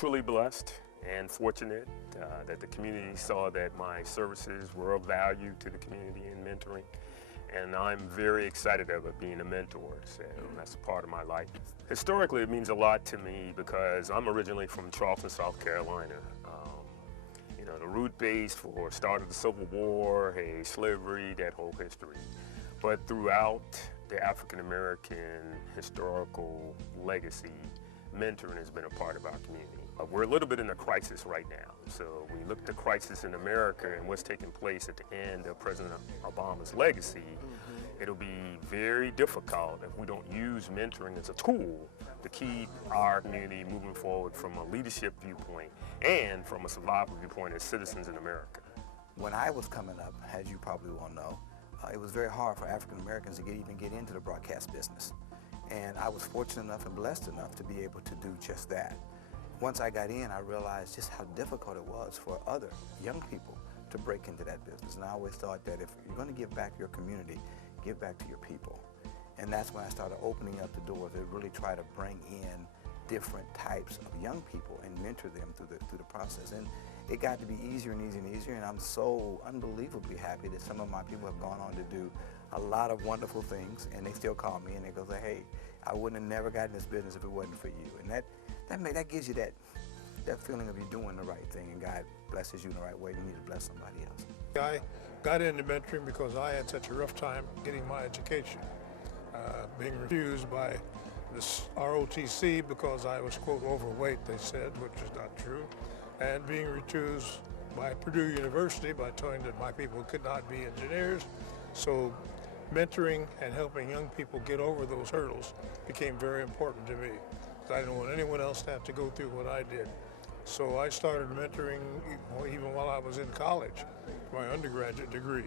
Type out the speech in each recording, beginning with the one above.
truly blessed and fortunate that the community saw that my services were of value to the community in mentoring. And I'm very excited about being a mentor, so that's a part of my life. Historically, it means a lot to me because I'm originally from Charleston, South Carolina. You know, the root base for start of the Civil War, slavery, that whole history. But throughout the African-American historical legacy, mentoring has been a part of our community. We're a little bit in a crisis right now. So we look at the crisis in America and what's taking place at the end of President Obama's legacy. It'll be very difficult if we don't use mentoring as a tool to keep our community moving forward from a leadership viewpoint and from a survival viewpoint as citizens in America. When I was coming up, as you probably will know, it was very hard for African Americans to even get into the broadcast business. And I was fortunate enough and blessed enough to be able to do just that. Once I got in, I realized just how difficult it was for other young people to break into that business. And I always thought that if you're going to give back to your community, give back to your people. And that's when I started opening up the doors to really try to bring in different types of young people and mentor them through the process. And it got to be easier and easier and easier, and I'm so unbelievably happy that some of my people have gone on to do a lot of wonderful things, and they still call me and they go, hey, I wouldn't have never gotten this business if it wasn't for you. And that gives you that feeling of you doing the right thing, and God blesses you in the right way. You need to bless somebody else. I got into mentoring because I had such a rough time getting my education, being refused by this ROTC because I was, quote, overweight, they said, which is not true, and being refused by Purdue University by telling that my people could not be engineers. So mentoring and helping young people get over those hurdles became very important to me. I didn't want anyone else to have to go through what I did. So I started mentoring even while I was in college, my undergraduate degree,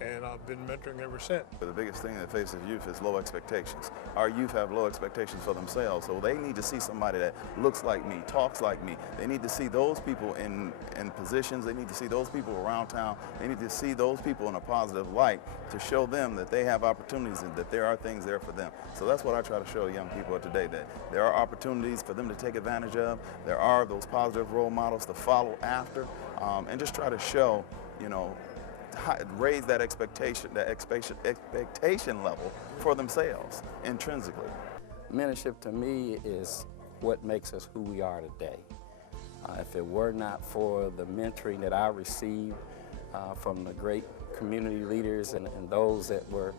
and I've been mentoring ever since. The biggest thing that faces youth is low expectations. Our youth have low expectations for themselves, so they need to see somebody that looks like me, talks like me. They need to see those people in positions. They need to see those people around town. They need to see those people in a positive light to show them that they have opportunities and that there are things there for them. So that's what I try to show young people today, that there are opportunities for them to take advantage of. There are those positive role models to follow after, and just try to show, you know, raise that expectation level for themselves intrinsically. Mentorship to me is what makes us who we are today. If it were not for the mentoring that I received from the great community leaders and those that were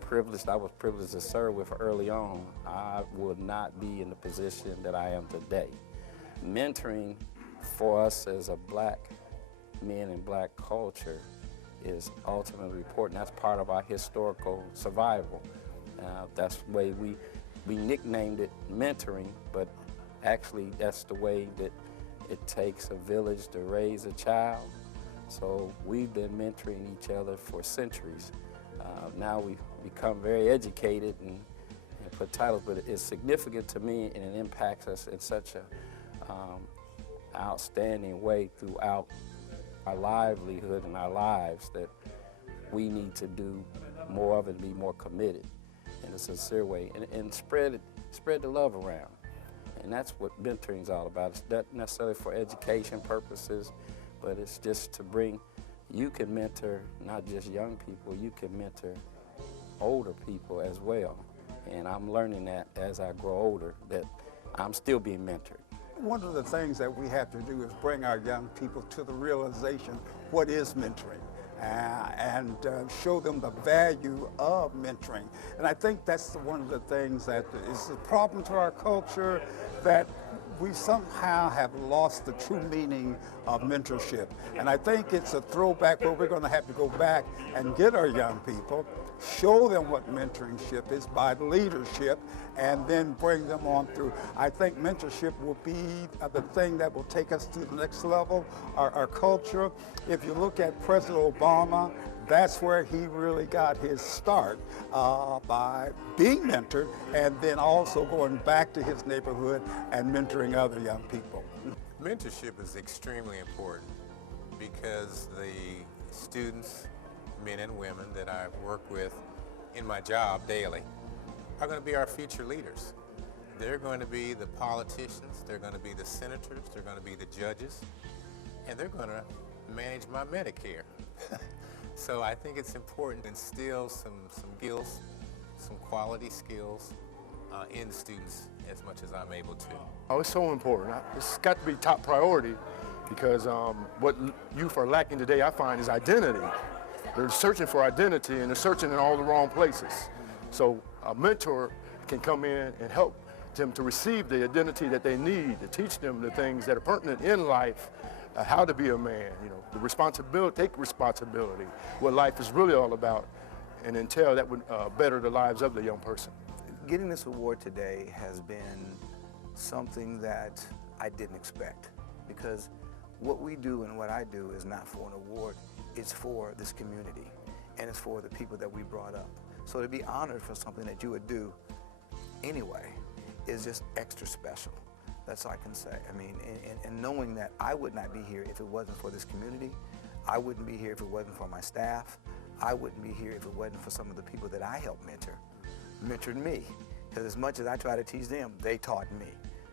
privileged, I was privileged to serve with early on, I would not be in the position that I am today. Mentoring for us as a black men and black culture is ultimately important. That's part of our historical survival. That's the way we nicknamed it mentoring, but actually that's the way that it takes a village to raise a child. So we've been mentoring each other for centuries. Now we've become very educated and put titles, but it's significant to me, and it impacts us in such a outstanding way throughout our livelihood and our lives that we need to do more of it and be more committed in a sincere way and spread the love around. And that's what mentoring is all about. It's not necessarily for education purposes, but it's just to bring, you can mentor not just young people, you can mentor older people as well. And I'm learning that as I grow older, that I'm still being mentored. One of the things that we have to do is bring our young people to the realization what is mentoring, and show them the value of mentoring. And I think that's one of the things that is a problem to our culture, that we somehow have lost the true meaning of mentorship. And I think it's a throwback where we're going to have to go back and get our young people, show them what mentorship is by leadership, and then bring them on through. I think mentorship will be the thing that will take us to the next level, our culture. If you look at President Obama, that's where he really got his start, by being mentored and then also going back to his neighborhood and mentoring other young people. Mentorship is extremely important because the students, men and women that I work with in my job daily, are going to be our future leaders. They're going to be the politicians, they're going to be the senators, they're going to be the judges, and they're going to manage my Medicare. So I think it's important to instill some skills, some quality skills in students as much as I'm able to. Oh, it's so important. It's got to be top priority because what youth are lacking today, I find, is identity. They're searching for identity and they're searching in all the wrong places. So a mentor can come in and help them to receive the identity that they need, to teach them the things that are pertinent in life, how to be a man, the responsibility, take responsibility, what life is really all about, and until that would better the lives of the young person. Getting this award today has been something that I didn't expect, because what we do and what I do is not for an award, it's for this community, and it's for the people that we brought up. So to be honored for something that you would do anyway is just extra special. That's all I can say. I mean, and knowing that I would not be here if it wasn't for this community, I wouldn't be here if it wasn't for my staff, I wouldn't be here if it wasn't for some of the people that I helped mentored me. Because as much as I try to teach them, they taught me.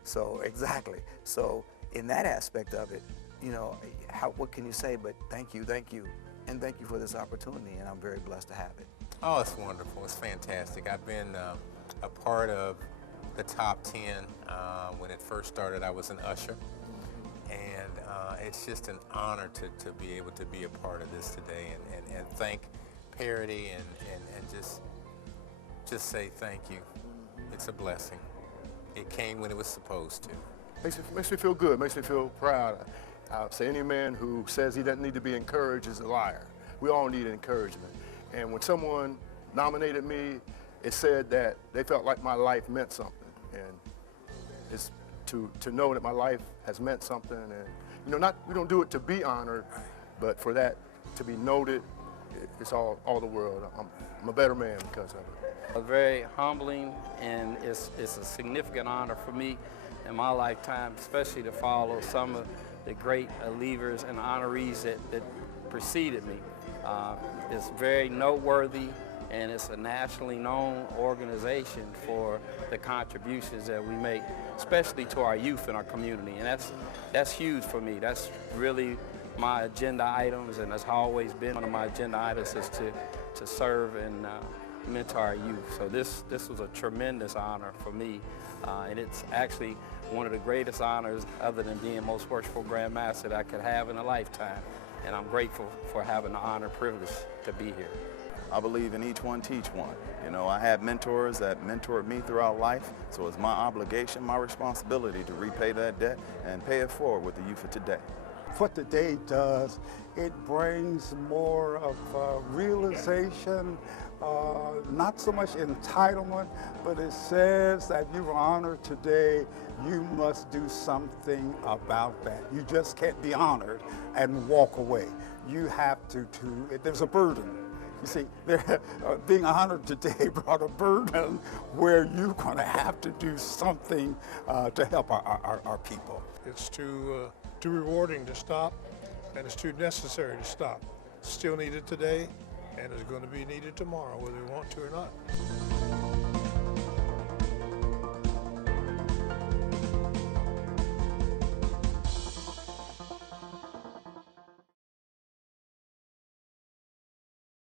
So exactly. So in that aspect of it, what can you say but thank you, and thank you for this opportunity, and I'm very blessed to have it. Oh, it's wonderful. It's fantastic. I've been a part of the top 10. When it first started, I was an usher. And it's just an honor to be able to be a part of this today and thank Parity and just say thank you. It's a blessing. It came when it was supposed to. Makes me feel good, makes me feel proud. I'll say any man who says he doesn't need to be encouraged is a liar. We all need encouragement. And when someone nominated me, it said that they felt like my life meant something. And it's to know that my life has meant something. And we don't do it to be honored, but for that to be noted, it's all the world. I'm a better man because of it. Very humbling, and it's a significant honor for me in my lifetime, especially to follow some of the great leaders and honorees that preceded me. It's very noteworthy, and it's a nationally known organization for the contributions that we make, especially to our youth in our community, and that's huge for me. That's really my agenda items, and that's always been one of my agenda items, is to serve and mentor our youth. So this was a tremendous honor for me, and it's actually one of the greatest honors, other than being Most Worshipful Grand Master, that I could have in a lifetime. And I'm grateful for having the honor and privilege to be here. I believe in each one, teach one. I had mentors that mentored me throughout life, so it's my obligation, my responsibility to repay that debt and pay it forward with the youth of today. What the day does, it brings more of realization, not so much entitlement, but it says that you were honored today, you must do something about that. You just can't be honored and walk away. You have to there's a burden. You see, being honored today brought a burden where you're going to have to do something to help our people. It's too rewarding to stop, and it's too necessary to stop. It's still needed today, and it's going to be needed tomorrow, whether we want to or not.